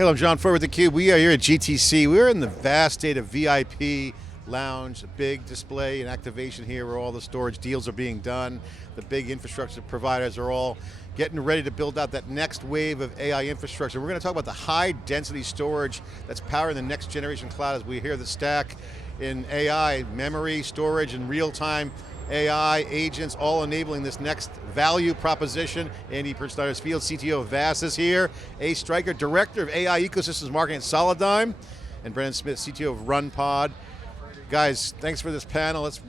Hello, I'm John Furrier with theCUBE. We are here at GTC. We're in the vast data VIP lounge, a big display and activation here where all the storage deals are being done. The big infrastructure providers are all getting ready to build out that next wave of AI infrastructure. We're going to talk about the high density storage that's powering the next generation cloud as we hear the stack in AI, memory, storage, and real-time AI, agents, all enabling this next value proposition. Andy Pernsteiner's Field CTO of VAST is here. Ace Stryker, Director of AI Ecosystems Marketing at Solidigm, and Brennen Smith, CTO of Runpod. Guys, thanks for this panel. Let's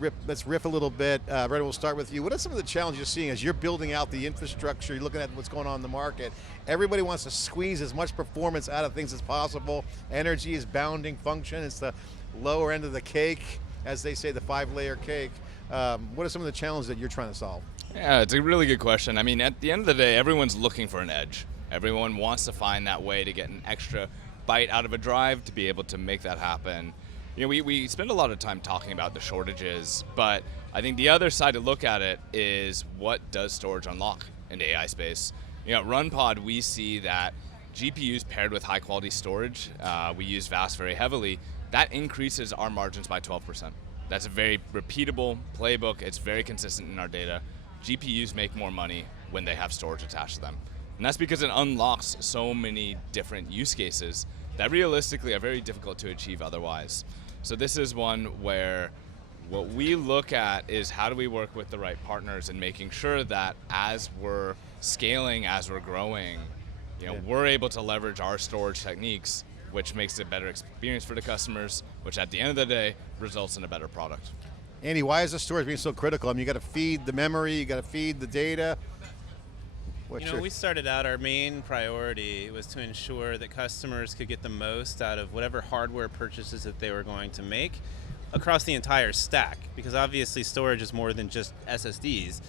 riff a little bit. Brennen, we'll start with you. What are some of the challenges you're seeing as you're building out the infrastructure, you're looking at what's going on in the market? Everybody wants to squeeze as much performance out of things as possible. Energy is bounding function. It's the lower end of the cake, as they say, the 5-layer cake. What are some of the challenges that you're trying to solve? Yeah, it's a really good question. I mean, at the end of the day, everyone's looking for an edge. Everyone wants to find that way to get an extra byte out of a drive to be able to make that happen. You know, we spend a lot of time talking about the shortages, but I think the other side to look at it is what does storage unlock in the AI space? You know, at Runpod, we see that GPUs paired with high quality storage, we use VAST very heavily, that increases our margins by 12%. That's a very repeatable playbook. It's very consistent in our data. GPUs make more money when they have storage attached to them. And that's because it unlocks so many different use cases that realistically are very difficult to achieve otherwise. So this is one where what we look at is how do we work with the right partners and making sure that as we're scaling, as we're growing, you know, we're able to leverage our storage techniques, which makes it a better experience for the customers, which at the end of the day results in a better product. Andy, why is the storage being so critical? I mean, you got to feed the memory, you got to feed the data. We started out, our main priority was to ensure that customers could get the most out of whatever hardware purchases that they were going to make across the entire stack, because obviously storage is more than just SSDs.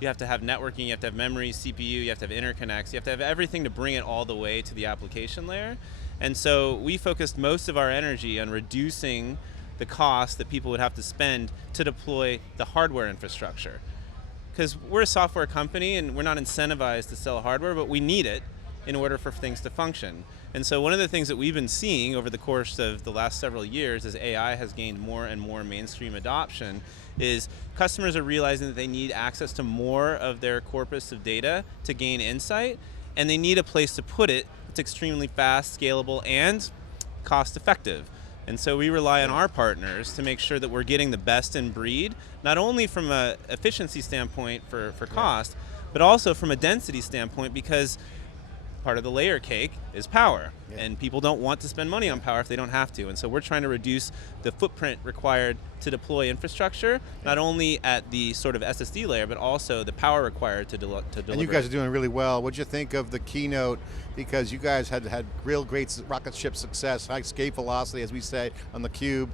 You have to have networking, you have to have memory, CPU, you have to have interconnects, you have to have everything to bring it all the way to the application layer. And so we focused most of our energy on reducing the cost that people would have to spend to deploy the hardware infrastructure. Because we're a software company and we're not incentivized to sell hardware, but we need it in order for things to function. And so one of the things that we've been seeing over the course of the last several years as AI has gained more and more mainstream adoption is customers are realizing that they need access to more of their corpus of data to gain insight, and they need a place to put it that's extremely fast, scalable, and cost effective. And so we rely on our partners to make sure that we're getting the best in breed, not only from an efficiency standpoint for cost, but also from a density standpoint, because part of the layer cake is power. And people don't want to spend money on power if they don't have to. And so we're trying to reduce the footprint required to deploy infrastructure, not only at the sort of SSD layer, but also the power required to deliver. And you guys are doing really well. What'd you think of the keynote? Because you guys had real great rocket ship success, high escape velocity, as we say on theCUBE.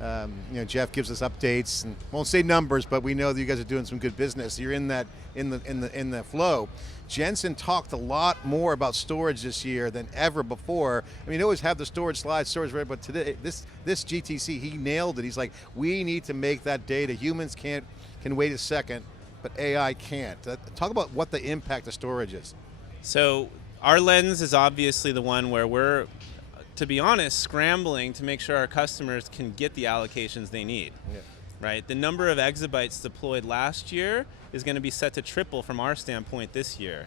You know, Jeff gives us updates, and won't say numbers, but we know that you guys are doing some good business. You're in that in the flow. Jensen talked a lot more about storage this year than ever before. I mean, you always have the storage slides, storage ready, but today, this GTC, he nailed it. He's like, we need to make that data. Humans can wait a second, but AI can't. Talk about what the impact of storage is. So our lens is obviously the one where we're, to be honest, scrambling to make sure our customers can get the allocations they need. Right? The number of exabytes deployed last year is going to be set to triple from our standpoint this year.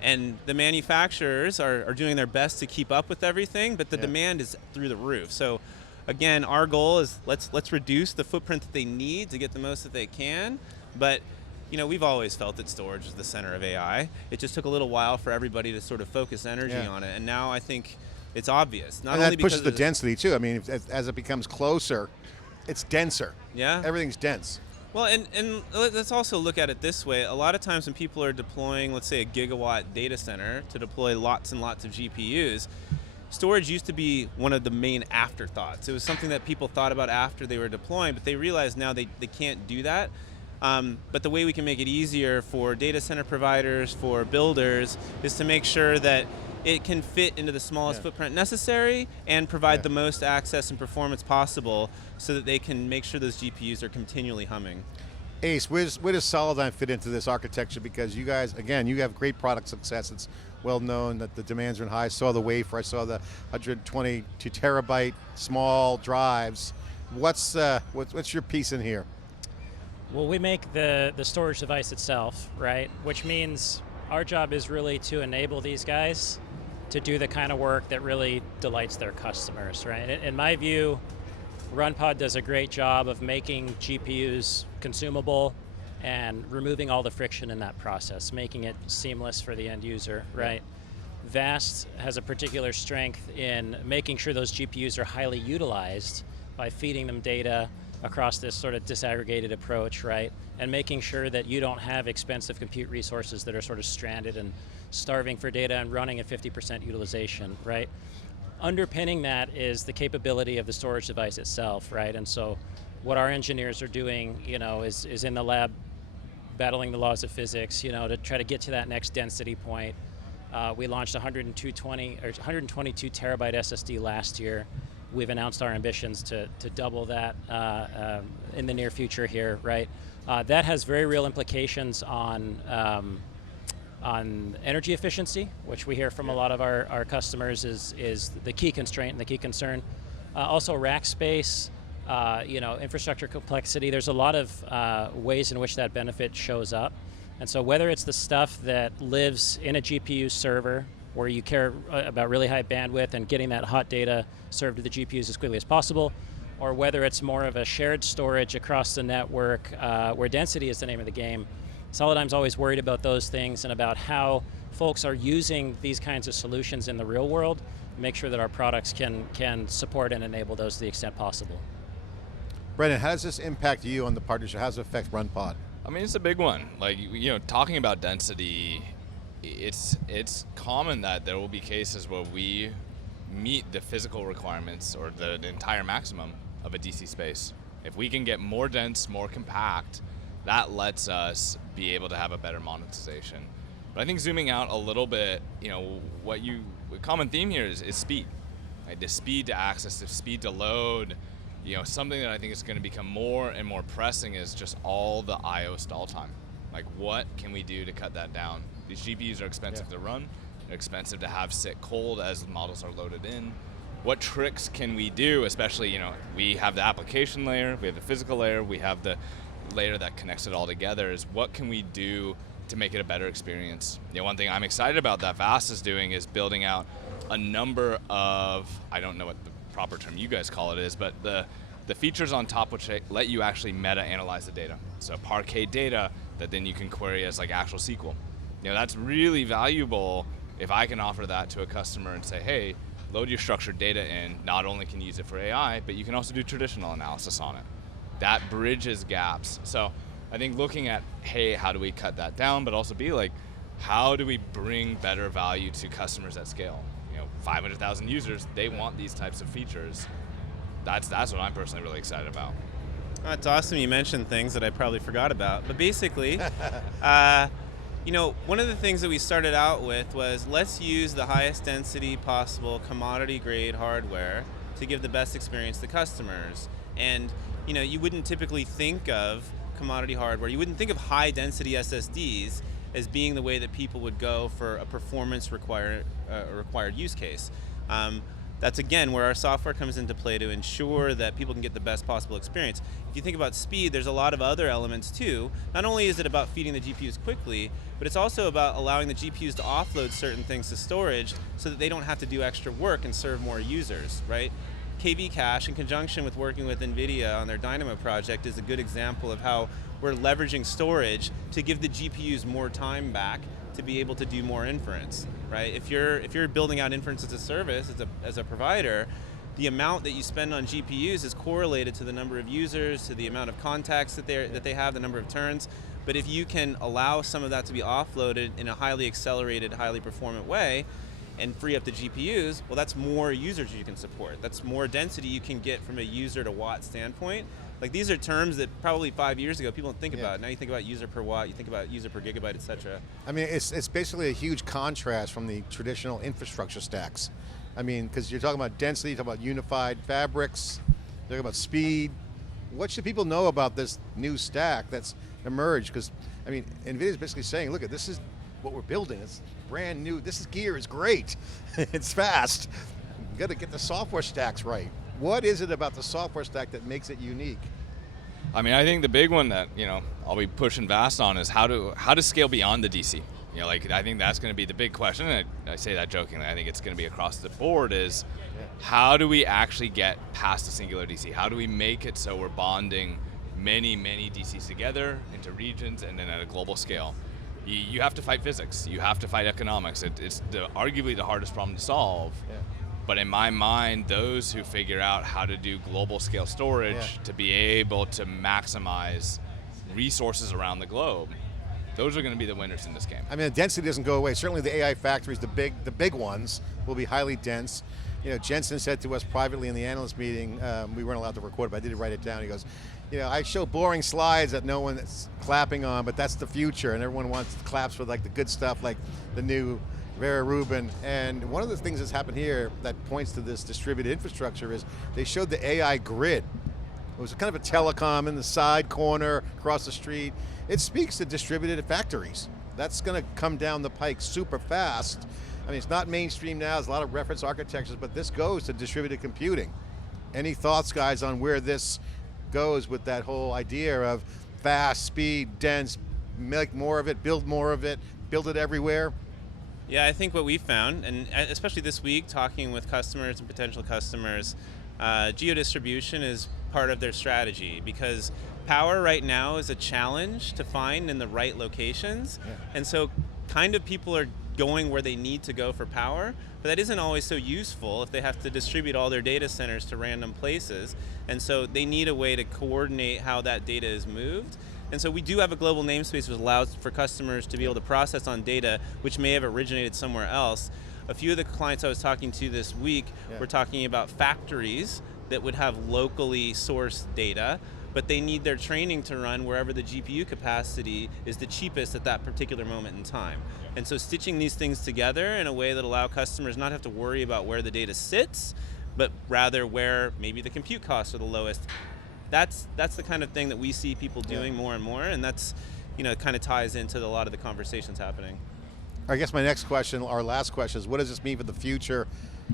And the manufacturers are doing their best to keep up with everything, but the demand is through the roof. So again, our goal is let's reduce the footprint that they need to get the most that they can, but you know, we've always felt that storage is the center of AI. It just took a little while for everybody to sort of focus energy on it, and now I think it's obvious. And that pushes the density too. I mean, as it becomes closer, it's denser. Yeah. Everything's dense. Well, and let's also look at it this way. A lot of times when people are deploying, let's say, a gigawatt data center to deploy lots and lots of GPUs, storage used to be one of the main afterthoughts. It was something that people thought about after they were deploying, but they realize now they can't do that. But the way we can make it easier for data center providers, for builders, is to make sure that it can fit into the smallest footprint necessary and provide the most access and performance possible so that they can make sure those GPUs are continually humming. Ace, where does Solidigm fit into this architecture? Because you guys, again, you have great product success. It's well known that the demands are high. I saw the wafer, I saw the 122 terabyte small drives. What's your piece in here? Well, we make the storage device itself, right? Which means our job is really to enable these guys to do the kind of work that really delights their customers, right? In my view, Runpod does a great job of making GPUs consumable and removing all the friction in that process, making it seamless for the end user, right? VAST has a particular strength in making sure those GPUs are highly utilized by feeding them data across this sort of disaggregated approach, right? And making sure that you don't have expensive compute resources that are sort of stranded and starving for data and running at 50% utilization, right? Underpinning that is the capability of the storage device itself, right? And so what our engineers are doing, is in the lab battling the laws of physics, to try to get to that next density point. We launched 122 terabyte SSD last year. We've announced our ambitions to double that in the near future here, right? That has very real implications on energy efficiency, which we hear from a lot of our customers is the key constraint and the key concern. Also rack space, infrastructure complexity. There's a lot of ways in which that benefit shows up. And so whether it's the stuff that lives in a GPU server, where you care about really high bandwidth and getting that hot data served to the GPUs as quickly as possible, or whether it's more of a shared storage across the network where density is the name of the game, Solidigm's always worried about those things and about how folks are using these kinds of solutions in the real world, make sure that our products can support and enable those to the extent possible. Brennen, how does this impact you on the partnership? How does it affect Runpod? I mean, it's a big one. Like, talking about density, it's common that there will be cases where we meet the physical requirements or the entire maximum of a DC space. If we can get more dense, more compact, that lets us be able to have a better monetization. But I think zooming out a little bit, a common theme here is speed. Right? The speed to access, the speed to load. Something that I think is going to become more and more pressing is just all the I/O stall time. Like, what can we do to cut that down? These GPUs are expensive to run. They're expensive to have sit cold as models are loaded in. What tricks can we do, especially, we have the application layer, we have the physical layer, we have the layer that connects it all together, is what can we do to make it a better experience? One thing I'm excited about that VAST is doing is building out a number of, I don't know what the proper term you guys call it is, but the features on top which let you actually meta-analyze the data. So Parquet data that then you can query as like actual SQL. That's really valuable if I can offer that to a customer and say, hey, load your structured data in. Not only can you use it for AI, but you can also do traditional analysis on it. That bridges gaps. So I think looking at, hey, how do we cut that down, but also be like, how do we bring better value to customers at scale? 500,000 users, they want these types of features. That's what I'm personally really excited about. Oh, it's awesome you mentioned things that I probably forgot about. But basically, one of the things that we started out with was let's use the highest density possible commodity grade hardware to give the best experience to customers. And you wouldn't typically think of commodity hardware, you wouldn't think of high density SSDs as being the way that people would go for a performance required use case. That's again where our software comes into play to ensure that people can get the best possible experience. If you think about speed, there's a lot of other elements too. Not only is it about feeding the GPUs quickly, but it's also about allowing the GPUs to offload certain things to storage so that they don't have to do extra work and serve more users, right? KV Cache, in conjunction with working with NVIDIA on their Dynamo project, is a good example of how we're leveraging storage to give the GPUs more time back to be able to do more inference, right? If you're building out inference as a service, as a provider, the amount that you spend on GPUs is correlated to the number of users, to the amount of contacts that they have, the number of turns. But if you can allow some of that to be offloaded in a highly accelerated, highly performant way, and free up the GPUs, well, that's more users you can support. That's more density you can get from a user to watt standpoint. Like, these are terms that probably 5 years ago people don't think about. Now you think about user per watt, you think about user per gigabyte, et cetera. I mean, it's basically a huge contrast from the traditional infrastructure stacks. I mean, because you're talking about density, you're talking about unified fabrics, you're talking about speed. What should people know about this new stack that's emerge? Because, I mean, NVIDIA is basically saying, look, this is what we're building. It's brand new. This gear is great. It's fast. You got to get the software stacks right. What is it about the software stack that makes it unique? I mean, I think the big one that I'll be pushing fast on is how to scale beyond the DC. I think that's going to be the big question. And I say that jokingly. I think it's going to be across the board. Is how do we actually get past a singular DC? How do we make it so we're bonding many DCs together into regions and then at a global scale? You have to fight physics. You have to fight economics. It's arguably the hardest problem to solve. Yeah. But in my mind, those who figure out how to do global scale storage to be able to maximize resources around the globe, those are going to be the winners in this game. I mean, the density doesn't go away. Certainly the AI factories, the big ones, will be highly dense. Jensen said to us privately in the analyst meeting, we weren't allowed to record, but I did write it down. He goes, I show boring slides that no one's clapping on, but that's the future, and everyone wants claps for like the good stuff, like the new Vera Rubin. And one of the things that's happened here that points to this distributed infrastructure is they showed the AI grid. It was kind of a telecom in the side corner, across the street. It speaks to distributed factories. That's going to come down the pike super fast. I mean, it's not mainstream now, there's a lot of reference architectures, but this goes to distributed computing. Any thoughts, guys, on where this goes with that whole idea of fast, speed, dense, make more of it, build it everywhere? Yeah, I think what we found, and especially this week, talking with customers and potential customers, geo-distribution is part of their strategy, because power right now is a challenge to find in the right locations. Yeah. And so kind of people are going where they need to go for power, but that isn't always so useful if they have to distribute all their data centers to random places. And so they need a way to coordinate how that data is moved. And so we do have a global namespace which allows for customers to be able to process on data which may have originated somewhere else. A few of the clients I was talking to this week were talking about factories that would have locally sourced data, but they need their training to run wherever the GPU capacity is the cheapest at that particular moment in time. And so stitching these things together in a way that allow customers not have to worry about where the data sits, but rather where maybe the compute costs are the lowest. That's the kind of thing that we see people doing more and more, and that's, kind of ties into a lot of the conversations happening. I guess my next question, our last question, is what does this mean for the future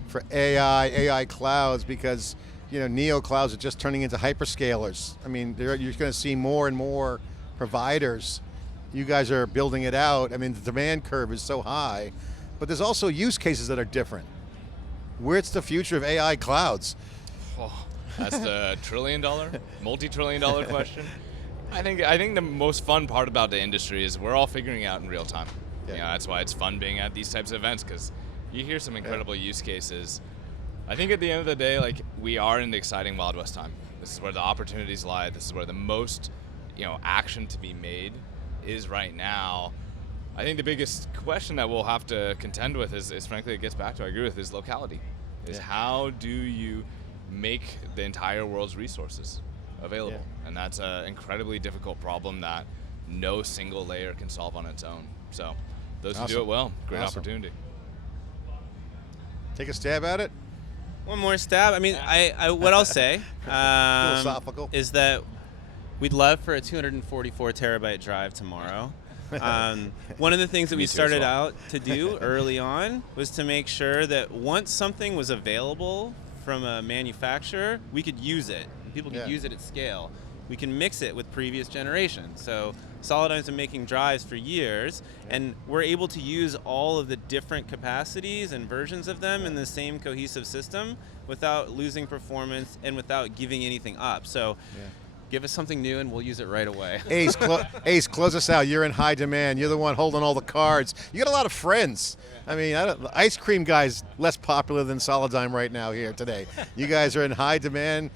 for AI clouds? Because neo clouds are just turning into hyperscalers. I mean, you're going to see more and more providers. You guys are building it out. I mean, the demand curve is so high, but there's also use cases that are different. Where's the future of AI clouds? Oh, that's the multi-trillion-dollar question. I think the most fun part about the industry is we're all figuring it out in real time. Yeah. That's why it's fun being at these types of events, because you hear some incredible use cases. I think at the end of the day, we are in the exciting Wild West time. This is where the opportunities lie. This is where the most, action to be made is right now. I think the biggest question that we'll have to contend with is frankly, it gets back to, I agree with, is locality. Is how do you make the entire world's resources available? Yeah. And that's an incredibly difficult problem that no single layer can solve on its own. So those who do it well, great opportunity. Take a stab at it? One more stab. I mean, I what I'll say philosophical is that we'd love for a 244 terabyte drive tomorrow. One of the things that we started out to do early on was to make sure that once something was available from a manufacturer, we could use it. People could use it at scale. We can mix it with previous generations. So Solidigm's been making drives for years, and we're able to use all of the different capacities and versions of them in the same cohesive system without losing performance and without giving anything up. So give us something new and we'll use it right away. Ace, Ace, close us out. You're in high demand. You're the one holding all the cards. You got a lot of friends. I mean, the ice cream guy's less popular than Solidigm right now here today. You guys are in high demand.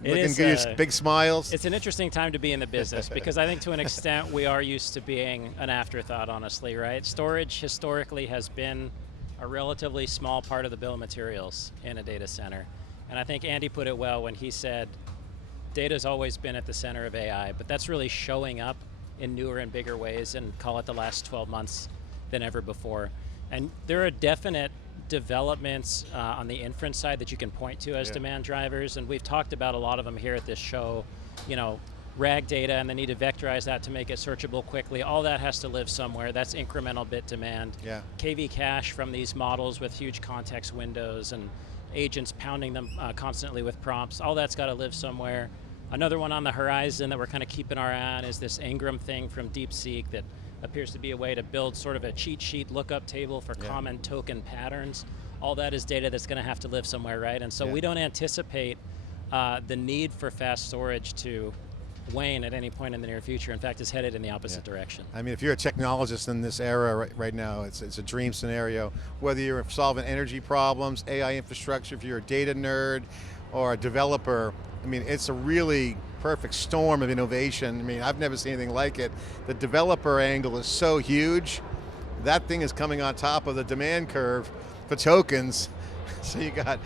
Looking good, big smiles. It's an interesting time to be in the business because I think to an extent we are used to being an afterthought, honestly, right? Storage historically has been a relatively small part of the bill of materials in a data center. And I think Andy put it well when he said, data's always been at the center of AI, but that's really showing up in newer and bigger ways, and call it the last 12 months than ever before. And there are definite developments on the inference side that you can point to as demand drivers, and we've talked about a lot of them here at this show. RAG data and they need to vectorize that to make it searchable quickly. All that has to live somewhere. That's incremental bit demand. Yeah. KV cache from these models with huge context windows and agents pounding them constantly with prompts. All that's got to live somewhere. Another one on the horizon that we're kind of keeping our eye on is this Ingram thing from DeepSeek that appears to be a way to build sort of a cheat sheet lookup table for common token patterns. All that is data that's going to have to live somewhere, right? And so we don't anticipate the need for fast storage to wane at any point in the near future. In fact, it's headed in the opposite direction. I mean, if you're a technologist in this era right now, it's a dream scenario. Whether you're solving energy problems, AI infrastructure, if you're a data nerd or a developer, I mean, it's a really perfect storm of innovation. I mean, I've never seen anything like it. The developer angle is so huge. That thing is coming on top of the demand curve for tokens. So you got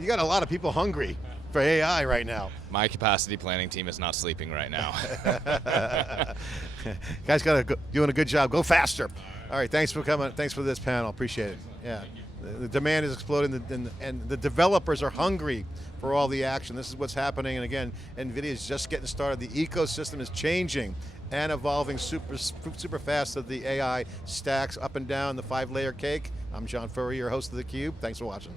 a lot of people hungry for AI right now. My capacity planning team is not sleeping right now. Guys, doing a good job. Go faster. All right, thanks for coming. Thanks for this panel. Appreciate it. Yeah, the demand is exploding, and the developers are hungry for all the action. This is what's happening, and again, NVIDIA is just getting started. The ecosystem is changing and evolving super fast as the AI stacks up and down the 5-layer cake. I'm John Furrier, your host of theCUBE. Thanks for watching.